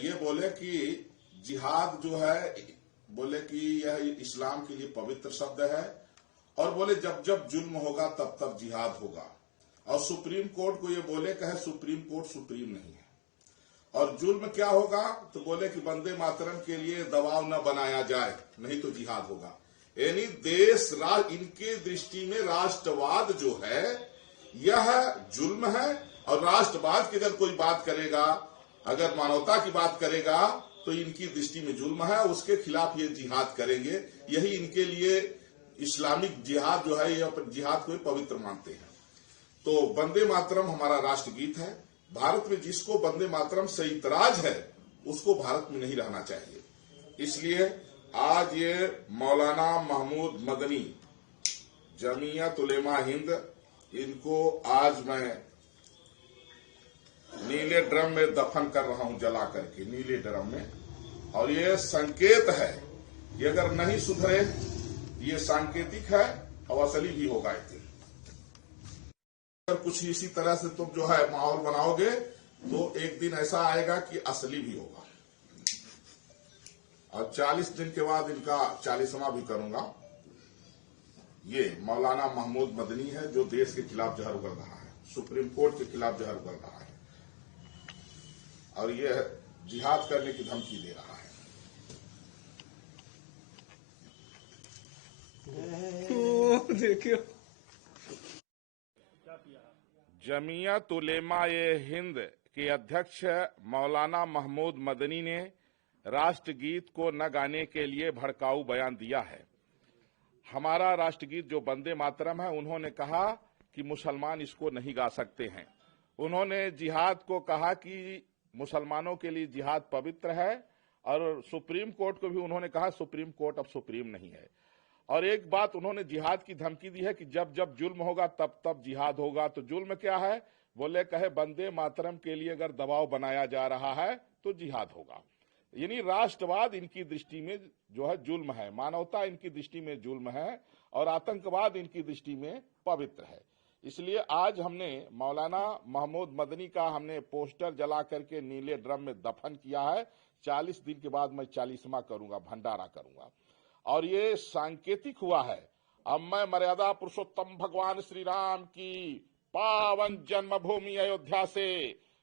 ये बोले कि जिहाद जो है, बोले कि यह इस्लाम के लिए पवित्र शब्द है, और बोले जब जब जुल्म होगा तब तब जिहाद होगा। और सुप्रीम कोर्ट को ये बोले कहे सुप्रीम कोर्ट सुप्रीम नहीं है। और जुल्म क्या होगा तो बोले कि वंदे मातरम के लिए दबाव न बनाया जाए, नहीं तो जिहाद होगा। यानी देश इनके दृष्टि में राष्ट्रवाद जो है यह जुल्म है, और राष्ट्रवाद की अगर कोई बात करेगा, अगर मानवता की बात करेगा तो इनकी दृष्टि में जुल्म है, उसके खिलाफ ये जिहाद करेंगे। यही इनके लिए इस्लामिक जिहाद जो है, यह जिहाद को पवित्र मानते हैं। तो वंदे मातरम हमारा राष्ट्रगीत है। भारत में जिसको वंदे मातरम से इतराज है उसको भारत में नहीं रहना चाहिए। इसलिए आज ये मौलाना महमूद मदनी, जमीयत उलेमा हिंद, इनको आज मैं नीले ड्रम में दफन कर रहा हूं, जला करके नीले ड्रम में। और ये संकेत है, ये अगर नहीं सुधरे ये सांकेतिक है और असली भी होगा। अगर कुछ इसी तरह से तुम जो है माहौल बनाओगे तो एक दिन ऐसा आएगा कि असली भी होगा। और 40 दिन के बाद इनका 40वां भी करूंगा। ये मौलाना महमूद मदनी है जो देश के खिलाफ जहर उगल रहा है, सुप्रीम कोर्ट के खिलाफ जहर उगल रहा है, और ये जिहाद करने की धमकी दे रहा है। देखियो, जमीयत उलेमा-ए-हिंद के अध्यक्ष मौलाना महमूद मदनी ने राष्ट्रगीत को न गाने के लिए भड़काऊ बयान दिया है। हमारा राष्ट्रगीत जो वंदे मातरम है, उन्होंने कहा कि मुसलमान इसको नहीं गा सकते हैं। उन्होंने जिहाद को कहा कि मुसलमानों के लिए जिहाद पवित्र है, और सुप्रीम कोर्ट को भी उन्होंने कहा सुप्रीम कोर्ट अब सुप्रीम नहीं है। और एक बात उन्होंने जिहाद की धमकी दी है कि जब जब जुल्म होगा तब तब जिहाद होगा। तो जुल्म क्या है? बोले कहे वंदे मातरम के लिए अगर दबाव बनाया जा रहा है तो जिहाद होगा। यानी राष्ट्रवाद इनकी दृष्टि में जो है जुल्म है, मानवता इनकी दृष्टि में जुल्म है, और आतंकवाद इनकी दृष्टि में पवित्र है। इसलिए आज हमने मौलाना महमूद मदनी का हमने पोस्टर जला करके नीले ड्रम में दफन किया है। 40 दिन के बाद मैं 40वां करूंगा, भंडारा करूंगा। और ये सांकेतिक हुआ है। अब मैं मर्यादा पुरुषोत्तम भगवान श्री राम की पावन जन्मभूमि अयोध्या से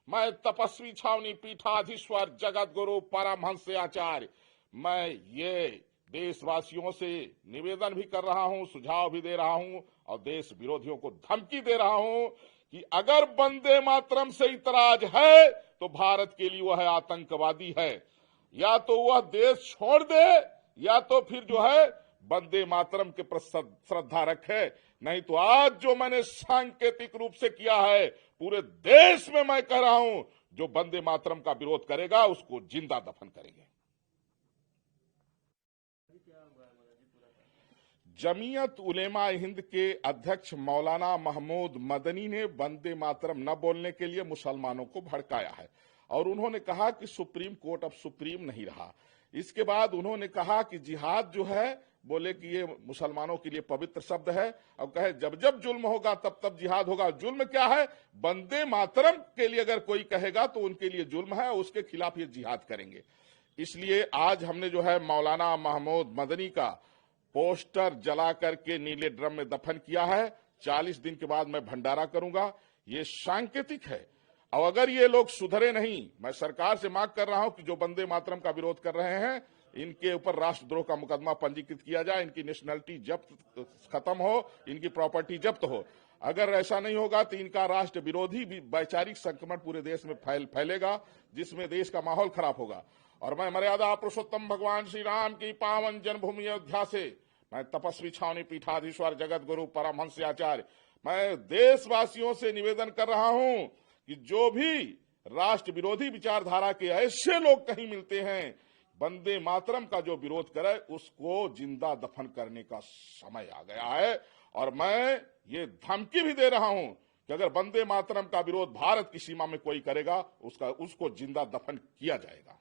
मैं तपस्वी छावनी पीठाधीश्वर जगत गुरु परमहंस आचार्य, मैं ये देशवासियों से निवेदन भी कर रहा हूं, सुझाव भी दे रहा हूं, और देश विरोधियों को धमकी दे रहा हूं कि अगर वंदे मातरम से इतराज है तो भारत के लिए वह आतंकवादी है। या तो वह देश छोड़ दे, या तो फिर जो है वंदे मातरम के प्रति श्रद्धा रखे। नहीं तो आज जो मैंने सांकेतिक रूप से किया है, पूरे देश में मैं कह रहा हूं, जो वंदे मातरम का विरोध करेगा उसको जिंदा दफन करेंगे। जमीयत उलेमा हिंद के अध्यक्ष मौलाना महमूद मदनी ने वंदे मातरम न बोलने के लिए मुसलमानों को भड़काया है, और उन्होंने कहा कि सुप्रीम कोर्ट अब सुप्रीम नहीं रहा। इसके बाद उन्होंने कहा कि जिहाद जो है, बोले कि ये मुसलमानों के लिए पवित्र शब्द है, और कहे जब जब जुल्म होगा तब तब जिहाद होगा। जुल्म क्या है? वंदे मातरम के लिए अगर कोई कहेगा तो उनके लिए जुल्म है, उसके खिलाफ ये जिहाद करेंगे। इसलिए आज हमने जो है मौलाना महमूद मदनी का पोस्टर जला करके नीले ड्रम में दफन किया है। 40 दिन के बाद मैं भंडारा करूंगा। ये सांकेतिक है, और अगर ये लोग सुधरे नहीं, मैं सरकार से मांग कर रहा हूं कि जो वंदे मातरम का विरोध कर रहे हैं, इनके ऊपर राष्ट्रद्रोह का मुकदमा पंजीकृत किया जाए, इनकी नेशनलिटी जब्त खत्म हो, इनकी प्रॉपर्टी जब्त हो। अगर ऐसा नहीं होगा तो इनका राष्ट्र विरोधी वैचारिक संक्रमण पूरे देश में फैलेगा, जिसमें देश का माहौल खराब होगा। और मैं मर्यादा पुरुषोत्तम भगवान श्री राम की पावन जन्मभूमि अयोध्या से मैं तपस्वी छावनी पीठाधीश्वर जगत गुरु परमहंस आचार्य, मैं देशवासियों से निवेदन कर रहा हूं कि जो भी राष्ट्र विरोधी विचारधारा के ऐसे लोग कहीं मिलते हैं, वंदे मातरम का जो विरोध करे उसको जिंदा दफन करने का समय आ गया है। और मैं ये धमकी भी दे रहा हूं कि अगर वंदे मातरम का विरोध भारत की सीमा में कोई करेगा, उसको जिंदा दफन किया जाएगा।